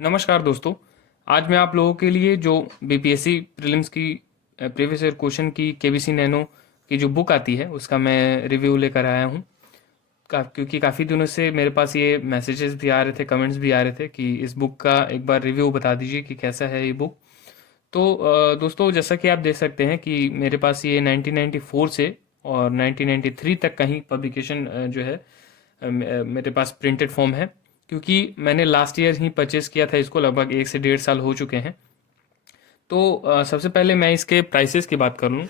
नमस्कार दोस्तों। आज मैं आप लोगों के लिए जो बीपीएससी प्रीलिम्स की प्रीवियस ईयर क्वेश्चन की केबीसी नैनो की जो बुक आती है उसका मैं रिव्यू लेकर आया हूँ। क्योंकि काफ़ी दिनों से मेरे पास ये मैसेजेस भी आ रहे थे, कमेंट्स भी आ रहे थे कि इस बुक का एक बार रिव्यू बता दीजिए कि कैसा है ये बुक। तो दोस्तों, जैसा कि आप देख सकते हैं कि मेरे पास ये 1994 से और 1993 तक का ही पब्लिकेशन जो है मेरे पास प्रिंटेड फॉर्म है। क्योंकि मैंने लास्ट ईयर ही परचेज़ किया था इसको, लगभग 1 से 1.5 साल हो चुके हैं। तो सबसे पहले मैं इसके प्राइसेस की बात कर लूँ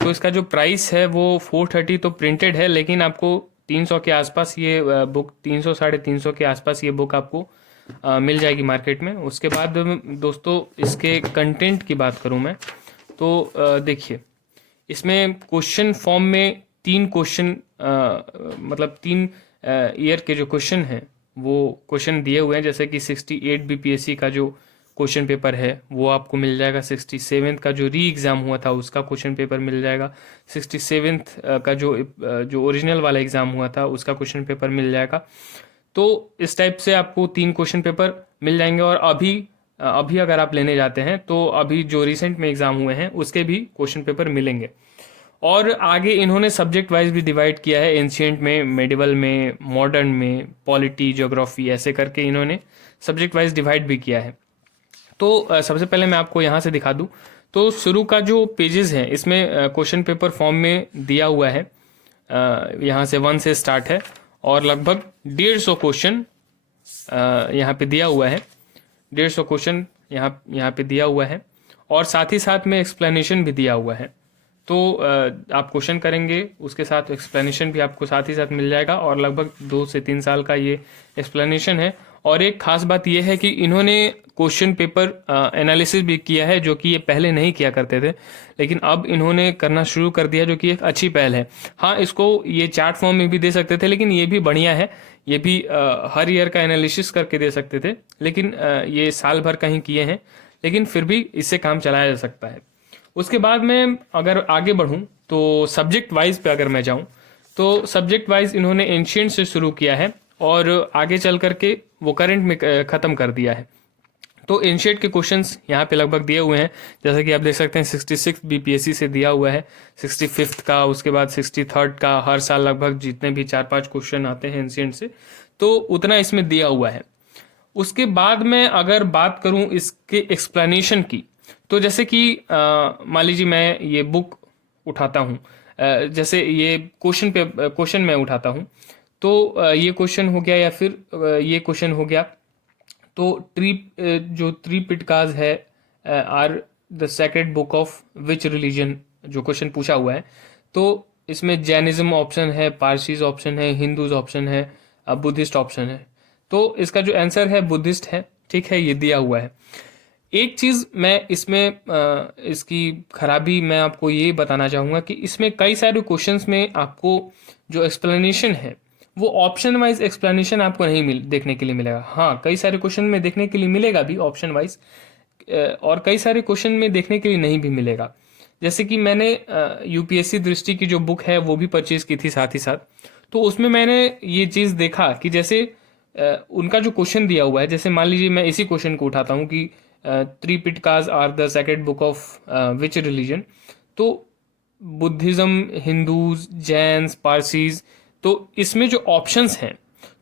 तो इसका जो प्राइस है वो 430 तो प्रिंटेड है, लेकिन आपको 300 के आसपास ये बुक 300 350 के आसपास ये बुक आपको मिल जाएगी मार्केट में। उसके बाद दोस्तों, इसके कंटेंट की बात करूँ मैं तो देखिए, इसमें क्वेश्चन फॉर्म में 3 क्वेश्चन, मतलब 3 ईयर के जो क्वेश्चन हैं वो क्वेश्चन दिए हुए हैं। जैसे कि 68 बीपीएससी का जो क्वेश्चन पेपर है वो आपको मिल जाएगा। 67 का जो री एग्ज़ाम हुआ था उसका क्वेश्चन पेपर मिल जाएगा। 67 का जो ओरिजिनल वाला एग्ज़ाम हुआ था उसका क्वेश्चन पेपर मिल जाएगा। तो इस टाइप से आपको 3 क्वेश्चन पेपर मिल जाएंगे। और अभी अभी अगर आप लेने जाते हैं तो अभी जो रिसेंट में एग्ज़ाम हुए हैं उसके भी क्वेश्चन पेपर मिलेंगे। और आगे इन्होंने सब्जेक्ट वाइज भी डिवाइड किया है, एंशियंट में, मेडिवल में, मॉडर्न में, पॉलिटी, ज्योग्राफी, ऐसे करके इन्होंने सब्जेक्ट वाइज डिवाइड भी किया है। तो सबसे पहले मैं आपको यहाँ से दिखा दूँ तो शुरू का जो पेजेस हैं इसमें क्वेश्चन पेपर फॉर्म में दिया हुआ है। यहाँ से 1 से स्टार्ट है और लगभग 150 क्वेश्चन यहाँ पे दिया हुआ है। 150 क्वेश्चन यहाँ पे दिया हुआ है और साथ ही साथ में एक्सप्लेनेशन भी दिया हुआ है। तो आप क्वेश्चन करेंगे उसके साथ एक्सप्लेनेशन भी आपको साथ ही साथ मिल जाएगा। और लगभग 2 से 3 साल का ये एक्सप्लेनेशन है। और एक खास बात यह है कि इन्होंने क्वेश्चन पेपर एनालिसिस भी किया है, जो कि ये पहले नहीं किया करते थे, लेकिन अब इन्होंने करना शुरू कर दिया, जो कि एक अच्छी पहल है। हाँ, इसको ये चार्ट फॉर्म में भी दे सकते थे, लेकिन ये भी बढ़िया है। ये भी हर ईयर का एनालिसिस करके दे सकते थे, लेकिन ये साल भर का ही किए हैं, लेकिन फिर भी इससे काम चलाया जा सकता है। उसके बाद में अगर आगे बढ़ूं तो सब्जेक्ट वाइज पे अगर मैं जाऊं तो सब्जेक्ट वाइज इन्होंने एंशियंट से शुरू किया है और आगे चल करके वो करंट में ख़त्म कर दिया है। तो एंशियंट के क्वेश्चंस यहाँ पे लगभग दिए हुए हैं, जैसा कि आप देख सकते हैं। 66 बीपीएससी से दिया हुआ है, 65th का, उसके बाद 63rd का। हर साल लगभग जितने भी 4-5 क्वेश्चन आते हैं एंशियंट से, तो उतना इसमें दिया हुआ है। उसके बाद में अगर बात करूं इसके एक्सप्लेनेशन की, तो जैसे कि मान लीजिए मैं ये बुक उठाता हूं, जैसे ये क्वेश्चन मैं उठाता हूं, तो ये क्वेश्चन हो गया या फिर ये क्वेश्चन हो गया। तो जो त्रिपिटकाज है are the sacred book of which religion, जो क्वेश्चन पूछा हुआ है, तो इसमें जैनिज्म ऑप्शन है, पारसीज ऑप्शन है, हिंदूज ऑप्शन है, बुद्धिस्ट ऑप्शन है। तो इसका जो आंसर है बुद्धिस्ट है। ठीक है, ये दिया हुआ है। एक चीज़ मैं इसमें इसकी खराबी मैं आपको ये बताना चाहूँगा कि इसमें कई सारे क्वेश्चंस में आपको जो एक्सप्लेनेशन है वो ऑप्शन वाइज एक्सप्लेनेशन आपको नहीं देखने के लिए मिलेगा। हाँ, कई सारे क्वेश्चन में देखने के लिए मिलेगा भी ऑप्शन वाइज, और कई सारे क्वेश्चन में देखने के लिए नहीं भी मिलेगा। जैसे कि मैंने यूपीएससी दृष्टि की जो बुक है वो भी परचेज की थी साथ ही साथ। तो उसमें मैंने ये चीज़ देखा कि जैसे उनका जो क्वेश्चन दिया हुआ है, जैसे मान लीजिए मैं इसी क्वेश्चन को उठाता हूँ कि Tripitakas are the sacred book of which religion. तो बुद्धिज़्म, हिंदूज, जैन्स, पारसीज, तो इसमें जो ऑप्शंस हैं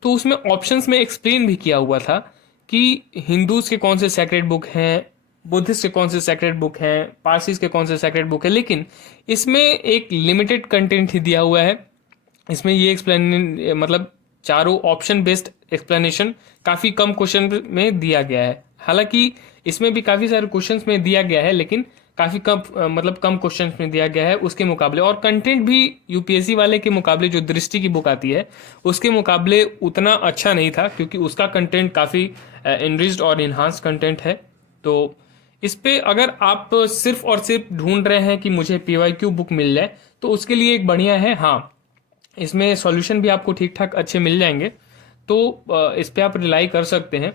तो उसमें ऑप्शंस में एक्सप्लेन भी किया हुआ था कि हिंदूज के कौन से सेक्रेड बुक हैं, बुद्धिस्ट के कौन से सेक्रेड बुक हैं, पारसीज के कौन से सेक्रेड बुक है। लेकिन इसमें एक लिमिटेड कंटेंट ही दिया हुआ है। इसमें ये एक्सप्लेन मतलब चारों ऑप्शन बेस्ड एक्सप्लेनेशन काफ़ी कम क्वेश्चन में दिया गया है। हालांकि इसमें भी काफ़ी सारे क्वेश्चंस में दिया गया है, लेकिन काफ़ी कम मतलब कम क्वेश्चंस में दिया गया है उसके मुकाबले। और कंटेंट भी यूपीएससी वाले के मुकाबले, जो दृष्टि की बुक आती है उसके मुकाबले उतना अच्छा नहीं था, क्योंकि उसका कंटेंट काफ़ी इनरिच्ड और इन्हांस कंटेंट है। तो इस पे अगर आप सिर्फ और सिर्फ ढूंढ रहे हैं कि मुझे पीवाईक्यू बुक मिल जाए, तो उसके लिए एक बढ़िया है। हाँ, इसमें सॉल्यूशन भी आपको ठीक ठाक अच्छे मिल जाएंगे, तो इस पे आप रिलाई कर सकते हैं।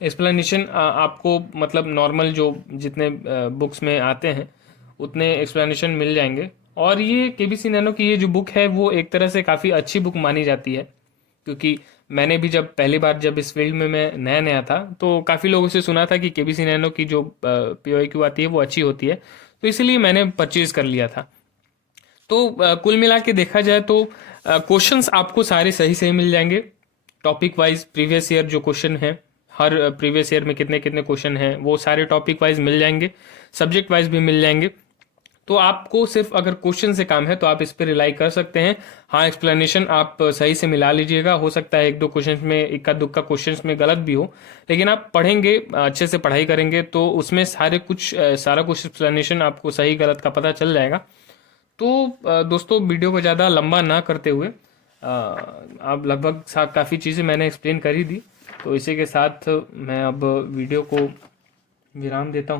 एक्सप्लेनेशन आपको मतलब नॉर्मल जो जितने बुक्स में आते हैं उतने एक्सप्लेनेशन मिल जाएंगे। और ये केबीसी नैनो की ये जो बुक है वो एक तरह से काफ़ी अच्छी बुक मानी जाती है, क्योंकि मैंने भी जब पहली बार जब इस फील्ड में मैं नया नया था तो काफ़ी लोगों से सुना था कि केबीसी नैनो की जो POIQ आती है वो अच्छी होती है, तो इसीलिए मैंने परचेज़ कर लिया था। तो कुल मिला के देखा जाए तो क्वेश्चंस आपको सारे सही सही मिल जाएंगे। टॉपिक वाइज प्रीवियस ईयर जो क्वेश्चन है, हर प्रीवियस ईयर में कितने कितने क्वेश्चन हैं वो सारे टॉपिक वाइज मिल जाएंगे, सब्जेक्ट वाइज भी मिल जाएंगे। तो आपको सिर्फ अगर क्वेश्चन से काम है तो आप इस पर रिलाई कर सकते हैं। हाँ, एक्सप्लेनेशन आप सही से मिला लीजिएगा, हो सकता है एक दो क्वेश्चन में इक्का दुक्का क्वेश्चन में गलत भी हो, लेकिन आप पढ़ेंगे अच्छे से पढ़ाई करेंगे तो उसमें सारा कुछ एक्सप्लेनेशन आपको सही गलत का पता चल जाएगा। तो दोस्तों, वीडियो को ज़्यादा लंबा ना करते हुए अब लगभग काफ़ी चीज़ें मैंने एक्सप्लेन कर ही दी, तो इसी के साथ मैं अब वीडियो को विराम देता हूँ।